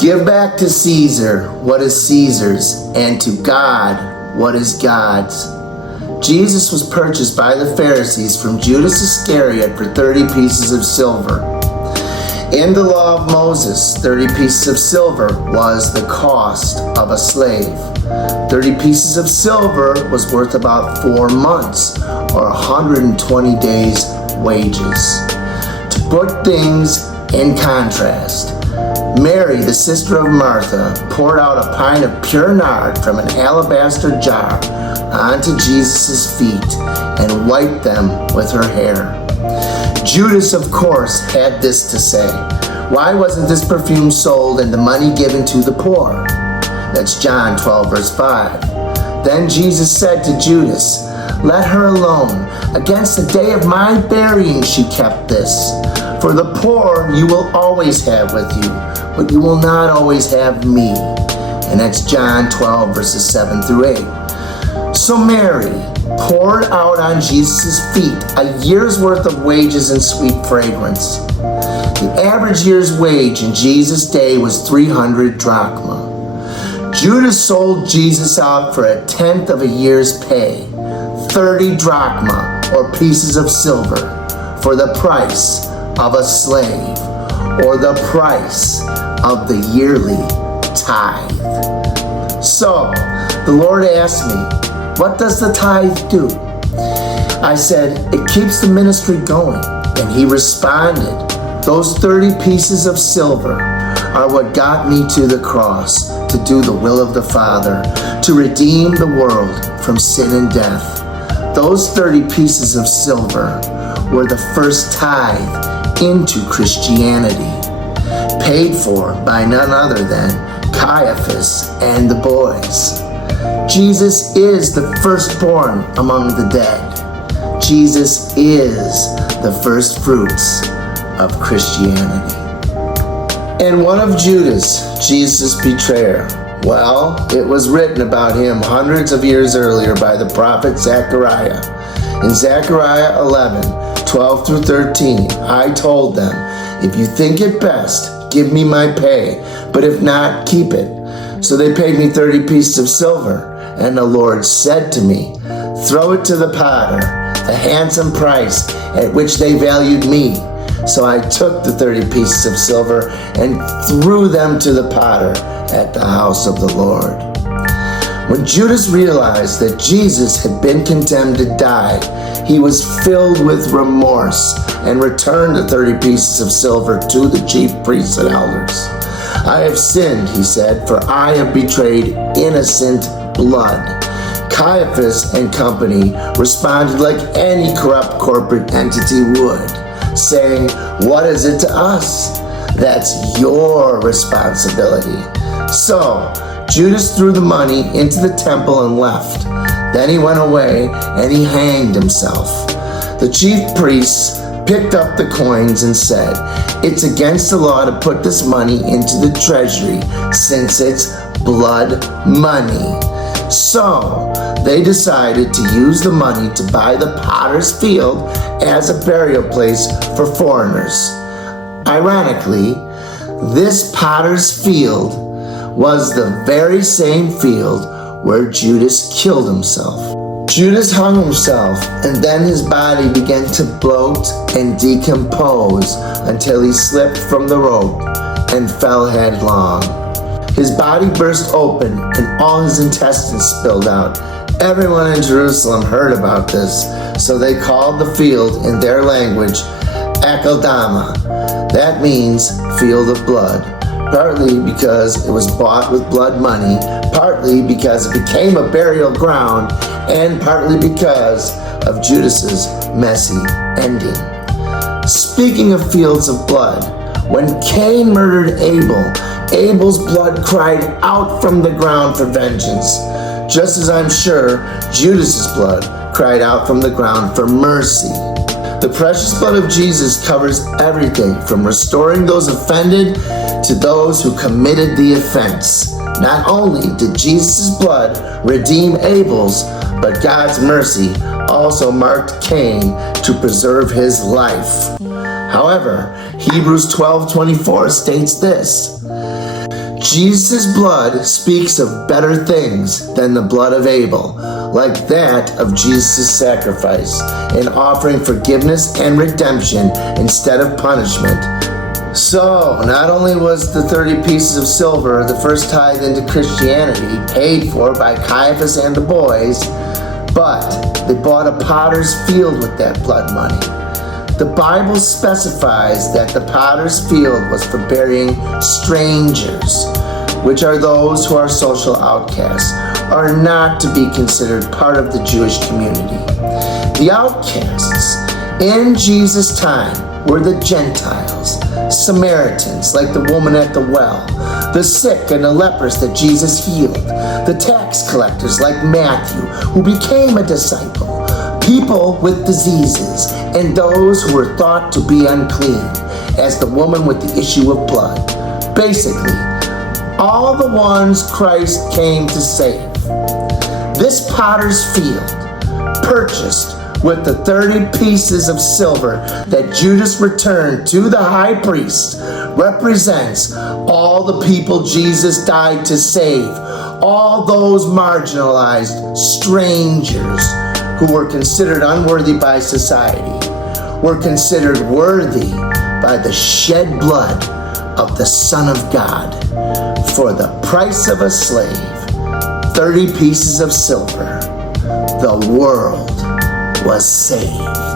Give back to Caesar what is Caesar's, and to God what is God's. Jesus was purchased by the Pharisees from Judas Iscariot for 30 pieces of silver. In the law of Moses, 30 pieces of silver was the cost of a slave. 30 pieces of silver was worth about 4 months, or 120 days' wages. To put things in contrast, Mary, the sister of Martha, poured out a pint of pure nard from an alabaster jar onto Jesus' feet and wiped them with her hair. Judas, of course, had this to say: why wasn't this perfume sold and the money given to the poor? That's John 12, verse 5. Then Jesus said to Judas, let her alone. Against the day of my burying she kept this. For the poor you will always have with you, but you will not always have me. And that's John 12, verses 7 through 8. So Mary poured out on Jesus' feet a year's worth of wages in sweet fragrance. The average year's wage in Jesus' day was 300 drachma. Judas sold Jesus out for 1/10 of a year's pay, 30 drachma, or pieces of silver, for the price of a slave, or the price of the yearly tithe. So, the Lord asked me, what does the tithe do? I said, it keeps the ministry going. And he responded, those 30 pieces of silver are what got me to the cross, to do the will of the Father, to redeem the world from sin and death. Those 30 pieces of silver were the first tithe into Christianity, paid for by none other than Caiaphas and the boys. Jesus is the firstborn among the dead. Jesus is the first fruits of Christianity. And what of Judas, Jesus' betrayer? Well, it was written about him hundreds of years earlier by the prophet Zechariah. In Zechariah 11:12 through 13, I told them, if you think it best, give me my pay, but if not, keep it. So they paid me 30 pieces of silver, and the Lord said to me, throw it to the potter, the handsome price at which they valued me. So I took the 30 pieces of silver and threw them to the potter at the house of the Lord. When Judas realized that Jesus had been condemned to die, he was filled with remorse and returned the 30 pieces of silver to the chief priests and elders. I have sinned, he said, for I have betrayed innocent blood. Caiaphas and company responded like any corrupt corporate entity would, saying, what is it to us? That's your responsibility. So Judas threw the money into the temple and left. Then he went away and he hanged himself. The chief priests picked up the coins and said, it's against the law to put this money into the treasury since it's blood money. So they decided to use the money to buy the potter's field as a burial place for foreigners. Ironically, this potter's field was the very same field where Judas killed himself. Judas hung himself, and then his body began to bloat and decompose until he slipped from the rope and fell headlong. His body burst open and all his intestines spilled out. Everyone in Jerusalem heard about this, so they called the field in their language Akeldama. That means field of blood, partly because it was bought with blood money, partly because it became a burial ground, and partly because of Judas's messy ending. Speaking of fields of blood, when Cain murdered Abel, Abel's blood cried out from the ground for vengeance, just as I'm sure Judas's blood cried out from the ground for mercy. The precious blood of Jesus covers everything from restoring those offended to those who committed the offense. Not only did Jesus' blood redeem Abel's, but God's mercy also marked Cain to preserve his life. However, Hebrews 12:24 states this: Jesus' blood speaks of better things than the blood of Abel, like that of Jesus' sacrifice, in offering forgiveness and redemption instead of punishment. So, not only was the 30 pieces of silver, the first tithe into Christianity, paid for by Caiaphas and the boys, but they bought a potter's field with that blood money. The Bible specifies that the potter's field was for burying strangers, which are those who are social outcasts, are not to be considered part of the Jewish community. The outcasts in Jesus' time were the Gentiles, Samaritans, like the woman at the well, the sick and the lepers that Jesus healed, the tax collectors like Matthew, who became a disciple, people with diseases, and those who were thought to be unclean, as the woman with the issue of blood. Basically, all the ones Christ came to save. This potter's field, purchased with the 30 pieces of silver that Judas returned to the high priest, represents all the people Jesus died to save, all those marginalized strangers who were considered unworthy by society, were considered worthy by the shed blood of the Son of God. For the price of a slave, 30 pieces of silver, the world was saved.